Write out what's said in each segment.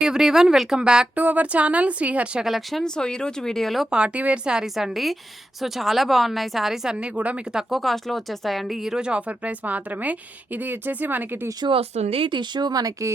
Everyone welcome back to our channel Sriharsha collection. So ఈరోజు వీడియోలో party wear saris అండి. So చాలా బాగున్నాయి శారీస్ అన్నీ కూడా మీకు తక్కువ కాస్ట్లో వచ్చేస్తాయండి. ఈరోజు ఆఫర్ ప్రైస్ మాత్రమే. ఇది వచ్చేసి మనకి టిష్యూ వస్తుంది. టిష్యూ మనకి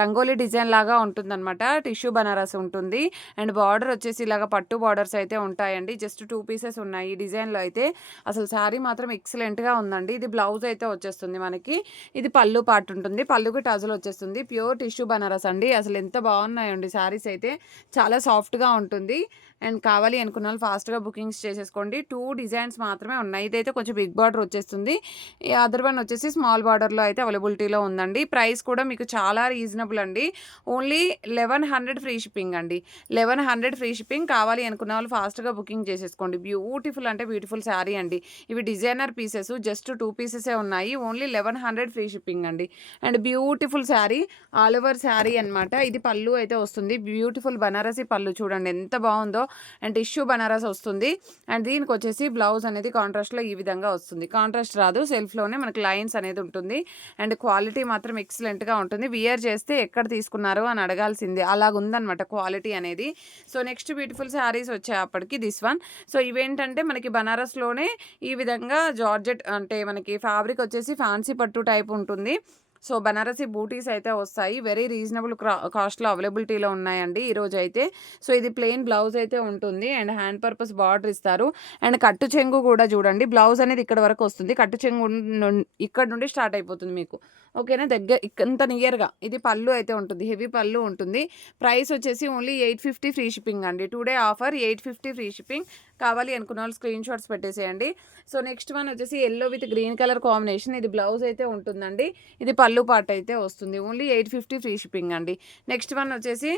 రంగోలీ డిజైన్ లాగా ఉంటుందన్నమాట. టిష్యూ బనారస్ ఉంటుంది అండ్ బార్డర్ వచ్చేసి ఇలాగా పట్టు బార్డర్స్ అయితే ఉంటాయండి. జస్ట్ 2 పీసెస్ ఉన్నాయి ఈ డిజైన్లో అయితే. అసలు శారీ మాత్రం ఎక్సలెంట్గా ఉందండి. ఇది బ్లౌజ్ అయితే వచ్చేస్తుంది మనకి. ఇది పళ్ళు పార్ట్ ఉంటుంది. పళ్ళుకి టజల్ వచ్చేస్తుంది. ప్యూర్ టిష్యూ బనారస్ అండి. అసలు ఎంత బాగున్నాయండి శారీస్ అయితే. చాలా సాఫ్ట్గా ఉంటుంది అండ్ కావాలి అనుకున్న వాళ్ళు ఫాస్ట్గా బుకింగ్స్ చేసేసుకోండి. 2 డిజైన్స్ మాత్రమే ఉన్నాయి. ఇదైతే కొంచెం బిగ్ బార్డర్ వచ్చేస్తుంది. ఈ అదర్ వన్ వచ్చేసి స్మాల్ బార్డర్లో అయితే అవైలబిలిటీలో ఉందండి. ప్రైస్ కూడా మీకు చాలా రీజనబుల్ అండి. ఓన్లీ 1100 ఫ్రీ షిప్పింగ్ అండి. 1100 ఫ్రీ షిప్పింగ్. కావాలి అనుకున్న వాళ్ళు ఫాస్ట్గా బుకింగ్ చేసేసుకోండి. బ్యూటిఫుల్ అంటే బ్యూటిఫుల్ శారీ అండి. ఇవి డిజైనర్ పీసెస్, జస్ట్ 2 పీసెసే ఉన్నాయి. ఓన్లీ 1100 ఫ్రీ షిప్పింగ్ అండి. And beautiful sari, all over sari అనమాట. ఇది పళ్ళు అయితే వస్తుంది. బ్యూటిఫుల్ బనారసి పళ్ళు చూడండి ఎంత బాగుందో. అండ్ టిష్యూ బనారస్ వస్తుంది. అండ్ దీనికి వచ్చేసి బ్లౌజ్ అనేది కాంట్రాస్ట్లో ఈ విధంగా వస్తుంది. కాంట్రాస్ట్ రాదు, సెల్ఫ్లోనే మనకి లైన్స్ అనేది ఉంటుంది. అండ్ క్వాలిటీ మాత్రం ఎక్సలెంట్గా ఉంటుంది. వియర్ చేస్తే ఎక్కడ తీసుకున్నారు అని అడగాల్సిందే, అలాగుందనమాట క్వాలిటీ అనేది. సో నెక్స్ట్ బ్యూటిఫుల్ శారీస్ వచ్చేప్పటికి దిస్ వన్. సో ఇవేంటంటే మనకి బనారస్లోనే ఈ విధంగా జార్జెట్ అంటే మనకి ఫ్యాబ్రిక్ వచ్చేసి ఫ్యాన్సీ పట్టు టైప్ ఉంటుంది. సో బనారసి బూటీస్ అయితే వస్తాయి. వెరీ రీజనబుల్ కాస్ట్లో అవైలబిలిటీలో ఉన్నాయండి ఈరోజు అయితే. సో ఇది ప్లెయిన్ బ్లౌజ్ అయితే ఉంటుంది అండ్ హ్యాండ్ పర్పస్ బార్డర్ ఇస్తారు. అండ్ కట్టు చెంగు కూడా చూడండి. బ్లౌజ్ అనేది ఇక్కడ వరకు వస్తుంది. కట్టు చెంగు ఇక్కడ నుండి స్టార్ట్ అయిపోతుంది మీకు. ఓకేనా, దగ్గర ఇంత నియర్గా. ఇది పళ్ళు అయితే ఉంటుంది, హెవీ పళ్ళు ఉంటుంది. ప్రైస్ వచ్చేసి ఓన్లీ 850 ఫ్రీ షిప్పింగ్ అండి. Today offer 850 free shipping. కావాలి అనుకున్న వాళ్ళు స్క్రీన్ షాట్స్ పెట్టేసేయండి. సో నెక్స్ట్ వన్ వచ్చేసి yellow with green colour combination. ఇది బ్లౌజ్ అయితే ఉంటుందండి. ఇది పళ్ళు పార్ట్ అయితే వస్తుంది. ఓన్లీ 850 ఫ్రీ షిప్పింగ్ అండి. నెక్స్ట్ వన్ వచ్చేసి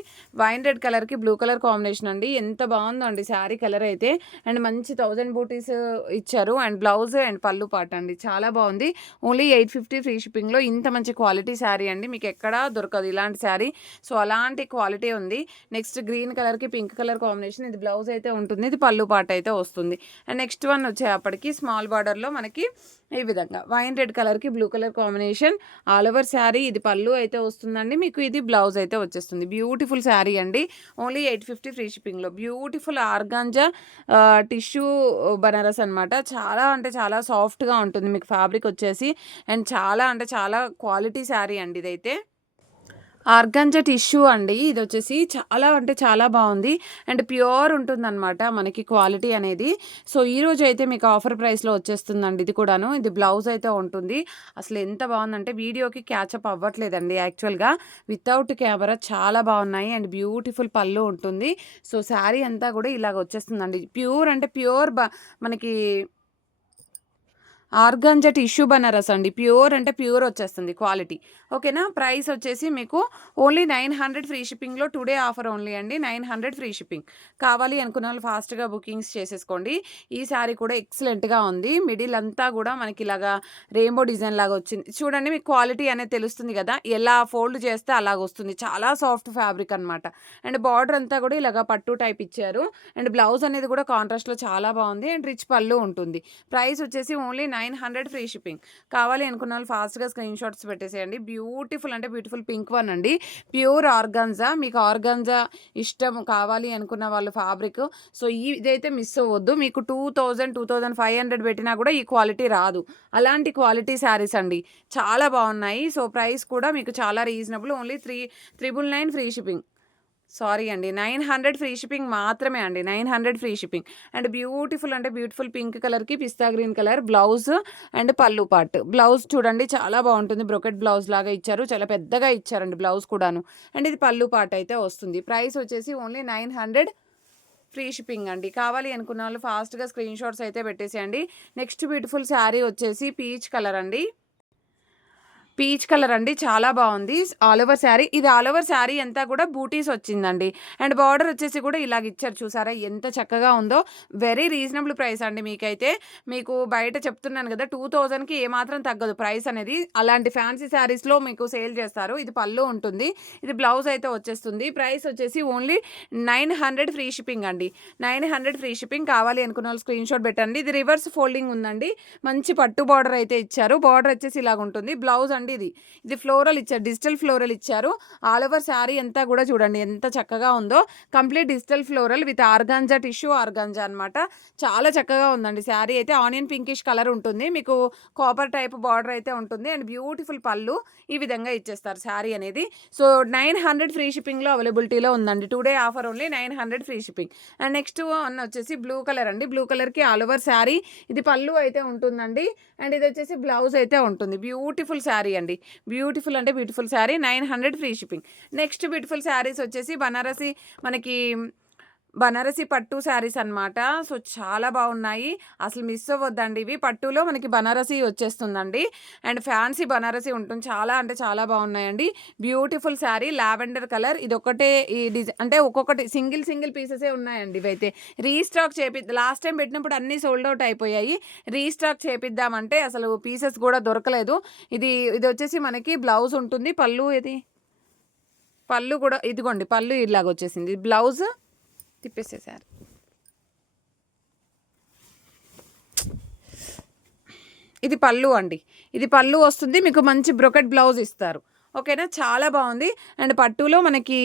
వైన్ రెడ్ కలర్కి బ్లూ కలర్ కాంబినేషన్ అండి. ఎంత బాగుందో అండి శారీ కలర్ అయితే. అండ్ మంచి 1000 బూటీస్ ఇచ్చారు. అండ్ బ్లౌజ్ అండ్ పళ్ళు పార్ట్ అండి. చాలా బాగుంది. ఓన్లీ 850 ఫ్రీ షిప్పింగ్లో ఇంత మంచి క్వాలిటీ శారీ అండి. మీకు ఎక్కడా దొరకదు ఇలాంటి శారీ. సో అలాంటి క్వాలిటీ ఉంది. నెక్స్ట్ గ్రీన్ కలర్కి పింక్ కలర్ కాంబినేషన్. ఇది బ్లౌజ్ అయితే ఉంటుంది. ఇది పళ్ళు పార్ట్ అయితే వస్తుంది. అండ్ నెక్స్ట్ వన్ వచ్చేప్పటికి స్మాల్ బార్డర్లో మనకి ఈ విధంగా వైన్ రెడ్ కలర్కి blue colour combination. All over sari. ఇది పళ్ళు అయితే వస్తుందండి మీకు. ఇది బ్లౌజ్ అయితే వచ్చేస్తుంది. బ్యూటిఫుల్ శారీ అండి. ఓన్లీ 850 ఫ్రీ షిప్పింగ్లో. బ్యూటిఫుల్ ఆర్గాంజా టిష్యూ బనారస్ అనమాట. చాలా అంటే చాలా సాఫ్ట్గా ఉంటుంది మీకు ఫ్యాబ్రిక్ వచ్చేసి. అండ్ చాలా అంటే చాలా క్వాలిటీ శారీ అండి ఇదైతే. ఆర్గాంజా టిష్యూ అండి. ఇది వచ్చేసి చాలా అంటే చాలా బాగుంది అండ్ ప్యూర్ ఉంటుందన్నమాట మనకి క్వాలిటీ అనేది. సో ఈరోజు అయితే మీకు ఆఫర్ ప్రైస్లో వచ్చేస్తుందండి ఇది కూడాను. ఇది బ్లౌజ్ అయితే ఉంటుంది. అసలు ఎంత బాగుందంటే వీడియోకి క్యాచప్ అవ్వట్లేదండి యాక్చువల్గా. వితౌట్ కెమెరా చాలా బాగున్నాయి అండ్ బ్యూటిఫుల్ పళ్ళు ఉంటుంది. సో శారీ అంతా కూడా ఇలాగ వచ్చేస్తుందండి. ప్యూర్ అంటే ప్యూర్ మనకి ఆర్గాంజా టిష్యూ బనారస్ అండి. ప్యూర్ అంటే ప్యూర్ వచ్చేస్తుంది క్వాలిటీ. ఓకేనా. ప్రైస్ వచ్చేసి మీకు ఓన్లీ 900 ఫ్రీ షిప్పింగ్లో. టుడే ఆఫర్ ఓన్లీ అండి. 900 ఫ్రీ షిప్పింగ్. కావాలి అనుకున్న వాళ్ళు ఫాస్ట్గా బుకింగ్స్ చేసేసుకోండి. ఈ శారీ కూడా ఎక్సలెంట్గా ఉంది. మిడిల్ అంతా కూడా మనకి ఇలాగా రెయిన్బో డిజైన్ లాగా వచ్చింది చూడండి. మీకు క్వాలిటీ అనేది తెలుస్తుంది కదా, ఎలా ఫోల్డ్ చేస్తే అలాగ వస్తుంది. చాలా సాఫ్ట్ ఫ్యాబ్రిక్ అనమాట. అండ్ బార్డర్ అంతా కూడా ఇలాగ పట్టు టైప్ ఇచ్చారు. అండ్ బ్లౌజ్ అనేది కూడా కాంట్రాస్ట్లో చాలా బాగుంది అండ్ రిచ్ పళ్ళు ఉంటుంది. ప్రైస్ వచ్చేసి ఓన్లీ 900 ఫ్రీ షిప్పింగ్. కావాలి అనుకున్న వాళ్ళు ఫాస్ట్గా స్క్రీన్ షాట్స్ పెట్టేసేయండి. బ్యూటిఫుల్ అంటే బ్యూటిఫుల్ పింక్ వన్ అండి. Pure organza. మీకు ఆర్గాన్జా ఇష్టం కావాలి అనుకున్న వాళ్ళు ఫ్యాబ్రిక్. సో ఇదైతే మిస్ అవ్వద్దు. మీకు 2000 2500 పెట్టినా కూడా ఈ క్వాలిటీ రాదు. అలాంటి క్వాలిటీ శారీస్ అండి. చాలా బాగున్నాయి. సో ప్రైస్ కూడా మీకు చాలా reasonable. Only 3999 free shipping. Sorry అండి, 900 ఫ్రీ షిప్పింగ్ మాత్రమే అండి. 900 ఫ్రీ షిప్పింగ్. అండ్ బ్యూటిఫుల్ అంటే బ్యూటిఫుల్ పింక్ కలర్కి పిస్తా గ్రీన్ కలర్ బ్లౌజ్ అండ్ పళ్ళు పార్ట్. బ్లౌజ్ చూడండి చాలా బాగుంటుంది. బ్రొకెట్ బ్లౌజ్ లాగా ఇచ్చారు. చాలా పెద్దగా ఇచ్చారండి బ్లౌజ్ కూడాను. అండ్ ఇది పళ్ళు పార్ట్ అయితే వస్తుంది. ప్రైస్ వచ్చేసి ఓన్లీ 900 ఫ్రీ షిప్పింగ్ అండి. కావాలి అనుకున్న వాళ్ళు ఫాస్ట్గా స్క్రీన్ షాట్స్ అయితే పెట్టేసేయండి. నెక్స్ట్ బ్యూటిఫుల్ శారీ వచ్చేసి పీచ్ కలర్ అండి. పీచ్ కలర్ అండి. చాలా బాగుంది. All over sari. ఇది ఆల్ ఓవర్ శారీ అంతా కూడా బూటీస్ వచ్చిందండి. అండ్ బార్డర్ వచ్చేసి కూడా ఇలాగ ఇచ్చారు. చూసారా ఎంత చక్కగా ఉందో. వెరీ రీజనబుల్ ప్రైస్ అండి. మీకైతే మీకు బయట చెప్తున్నాను కదా 2000కి ఏమాత్రం తగ్గదు ప్రైస్ అనేది. అలాంటి ఫ్యాన్సీ శారీస్లో మీకు సేల్ చేస్తారు. ఇది పళ్ళు ఉంటుంది. ఇది బ్లౌజ్ అయితే వచ్చేస్తుంది. ప్రైస్ వచ్చేసి ఓన్లీ 900 ఫ్రీ షిప్పింగ్ అండి. 900 ఫ్రీ షిప్పింగ్. కావాలి అనుకున్న వాళ్ళు స్క్రీన్ షాట్ పెట్టండి. ఇది రివర్స్ ఫోల్డింగ్ ఉందండి. మంచి పట్టు బార్డర్ అయితే ఇచ్చారు. బార్డర్ వచ్చేసి ఇలాగ ఉంటుంది. బ్లౌజ్ అండి అండి ఇది. ఇది ఫ్లోరల్ ఇచ్చారు, డిజిటల్ ఫ్లోరల్ ఇచ్చారు. ఆల్ ఓవర్ శారీ అంతా కూడా చూడండి ఎంత చక్కగా ఉందో. Complete digital floral with organza, tissue organza అనమాట. చాలా చక్కగా ఉందండి శారీ అయితే. ఆనియన్ పింకిష్ కలర్ ఉంటుంది, మీకు కాపర్ టైప్ బార్డర్ అయితే ఉంటుంది అండ్ బ్యూటిఫుల్ పళ్ళు ఈ విధంగా ఇచ్చేస్తారు శారీ అనేది. సో 900 ఫ్రీ షిప్పింగ్లో అవైలబిలిటీలో ఉందండి. 2 day offer only 900 free shipping. And next one వచ్చేసి బ్లూ కలర్ అండి. బ్లూ కలర్కి ఆల్ ఓవర్ శారీ, ఇది పళ్ళు అయితే ఉంటుందండి అండ్ ఇది వచ్చేసి బ్లౌజ్ అయితే ఉంటుంది. బ్యూటిఫుల్ శారీ అండి, బ్యూటిఫుల్ అంటే beautiful sari. 900 free shipping. Next beautiful saris వచ్చేసి బనారసి, మనకి బనారసి పట్టు శారీస్ అనమాట. సో చాలా బాగున్నాయి, అసలు మిస్ అవ్వద్దండి ఇవి. పట్టులో మనకి బనారసి వచ్చేస్తుందండి అండ్ ఫ్యాన్సీ బనారసి ఉంటుంది. చాలా అంటే చాలా బాగున్నాయండి. Beautiful sari, lavender colour. ఇది ఒకటే ఈ డిజైన్ అంటే ఒక్కొక్కటి సింగిల్ పీసెసే ఉన్నాయండి ఇవైతే. రీస్టాక్ లాస్ట్ టైం పెట్టినప్పుడు అన్నీ సోల్డ్ అవుట్ అయిపోయాయి. రీస్టాక్ చేపిద్దామంటే అసలు పీసెస్ కూడా దొరకలేదు. ఇది వచ్చేసి మనకి బ్లౌజ్ ఉంటుంది. పళ్ళు కూడా ఇదిగోండి, పళ్ళు ఇలాగ వచ్చేసింది. బ్లౌజ్ తిప్పేసేసారు. ఇది పళ్ళు అండి, ఇది పళ్ళు వస్తుంది. మీకు మంచి బ్రొకెట్ బ్లౌజ్ ఇస్తారు. ఓకేనా, చాలా బాగుంది. అండ్ పట్టులో మనకి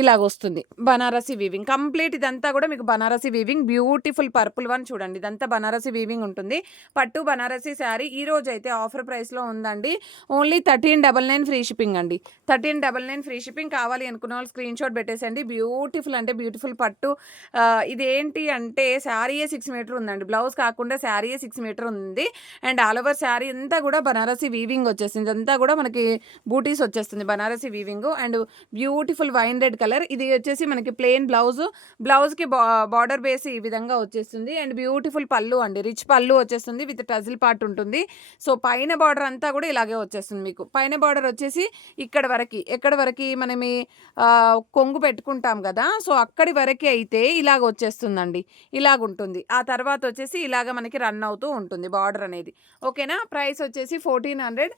ఇలాగ వస్తుంది బనారసి వీవింగ్. కంప్లీట్ ఇదంతా కూడా మీకు Banarasi weaving. Beautiful purple one చూడండి, ఇదంతా బనారసి వీవింగ్ ఉంటుంది. పట్టు బనారసి శారీ ఈ రోజు అయితే ఆఫర్ ప్రైస్లో ఉందండి. ఓన్లీ 1399 ఫ్రీ షిప్పింగ్ అండి. 1399 ఫ్రీ షిప్పింగ్. కావాలి అనుకున్న వాళ్ళు స్క్రీన్ షాట్ పెట్టేసండి. బ్యూటిఫుల్ అంటే బ్యూటిఫుల్ పట్టు. ఇదేంటి అంటే శారీయే 6 మీటర్ ఉందండి, బ్లౌజ్ కాకుండా శారీయే 6 మీటర్ ఉంది. అండ్ ఆల్ ఓవర్ శారీ అంతా కూడా బనారసి వీవింగ్ వచ్చేసింది. ఇదంతా కూడా మనకి బూటీస్ వచ్చేస్తుంది Banarasi weaving. And beautiful wine red colour. ఇది వచ్చేసి మనకి ప్లెయిన్ బ్లౌజ్కి బార్డర్ బేస్ ఈ విధంగా వచ్చేస్తుంది. అండ్ బ్యూటిఫుల్ పళ్ళు అండి, రిచ్ పళ్ళు వచ్చేస్తుంది విత్ టజిల్ పార్ట్ ఉంటుంది. సో పైన బార్డర్ అంతా కూడా ఇలాగే వచ్చేస్తుంది మీకు. పైన బార్డర్ వచ్చేసి ఎక్కడి వరకు మనం కొంగు పెట్టుకుంటాం కదా, సో అక్కడి వరకు అయితే ఇలాగ వచ్చేస్తుందండి, ఇలాగ ఉంటుంది. ఆ తర్వాత వచ్చేసి ఇలాగ మనకి రన్ అవుతూ ఉంటుంది బార్డర్ అనేది. ఓకేనా, ప్రైస్ వచ్చేసి 1400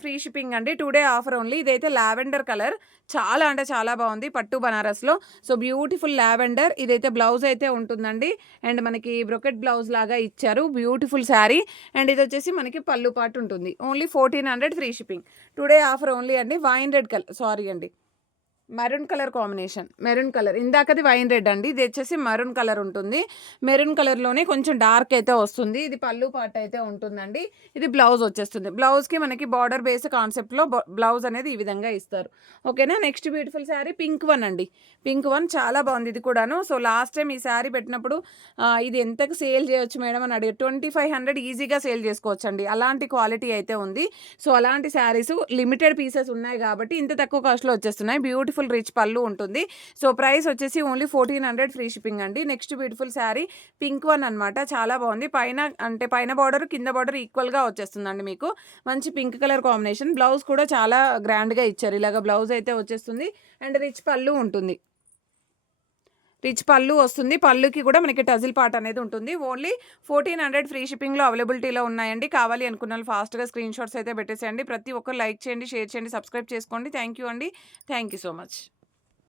ఫ్రీ షిప్పింగ్ అండి. 2 డే ఆఫర్ ఓన్లీ. ఇదైతే లావెండర్ కలర్, చాలా అంటే చాలా బాగుంది పట్టు బనారస్లో. So beautiful lavender. ఇదైతే బ్లౌజ్ అయితే ఉంటుందండి అండ్ మనకి బ్రొకెట్ బ్లౌజ్ లాగా ఇచ్చారు. బ్యూటిఫుల్ శారీ. అండ్ ఇది వచ్చేసి మనకి పళ్ళు పాటు ఉంటుంది. Only 1400 free shipping. 2 day offer only అండి. వైన్ రెడ్ కలర్, సారీ అండి, maroon colour combination. Maroon colour, ఇందాకది వైన్ రెడ్ అండి, ఇది వచ్చేసి మెరూన్ కలర్ ఉంటుంది. మెరూన్ కలర్లోనే కొంచెం డార్క్ అయితే వస్తుంది. ఇది పళ్ళు పార్ట్ అయితే ఉంటుందండి. ఇది బ్లౌజ్ వచ్చేస్తుంది. బ్లౌజ్కి మనకి బార్డర్ బేస్ కాన్సెప్ట్లో బ్లౌజ్ అనేది ఈ విధంగా ఇస్తారు. ఓకేనా, next beautiful sari pink one అండి. పింక్ వన్ చాలా బాగుంది ఇది కూడాను. సో లాస్ట్ టైం ఈ శారీ పెట్టినప్పుడు ఇది ఎంతకు సేల్ చేయొచ్చు మేడం అని అడిగారు. 2500 ఈజీగా సేల్ చేసుకోవచ్చు అండి, అలాంటి క్వాలిటీ అయితే ఉంది. సో అలాంటి శారీస్ లిమిటెడ్ పీసెస్ ఉన్నాయి కాబట్టి ఇంత తక్కువ కాస్ట్లో వచ్చేస్తున్నాయి. బ్యూటిఫుల్ రిచ్ పళ్ళు ఉంటుంది. సో ప్రైస్ వచ్చేసి ఓన్లీ 1400 ఫ్రీ షిప్పింగ్ అండి. Next beautiful sari pink one అనమాట. చాలా బాగుంది. పైన బార్డర్ కింద బార్డర్ ఈక్వల్గా వచ్చేస్తుందండి మీకు. మంచి పింక్ కలర్ కాంబినేషన్. బ్లౌజ్ కూడా చాలా గ్రాండ్గా ఇచ్చారు. ఇలాగ బ్లౌజ్ అయితే వచ్చేస్తుంది అండ్ రిచ్ పళ్ళు ఉంటుంది. రిచ్ పళ్ళు వస్తుంది. పళ్ళుకి కూడా మనకి టజిల్ పార్ట్ అనేది ఉంటుంది. ఓన్లీ 1400 ఫ్రీ షిప్పింగ్లో అవైలబిలిటీలో ఉన్నాయండి. కావాలి అనుకున్న వాళ్ళు ఫాస్ట్గా స్క్రీన్ షాట్స్ అయితే పెట్టేసేయండి. ప్రతి ఒక్కరు లైక్ చేయండి, షేర్ చేయండి, సబ్స్క్రైబ్ చేసుకోండి. థ్యాంక్ యూ అండి. Thank you so much.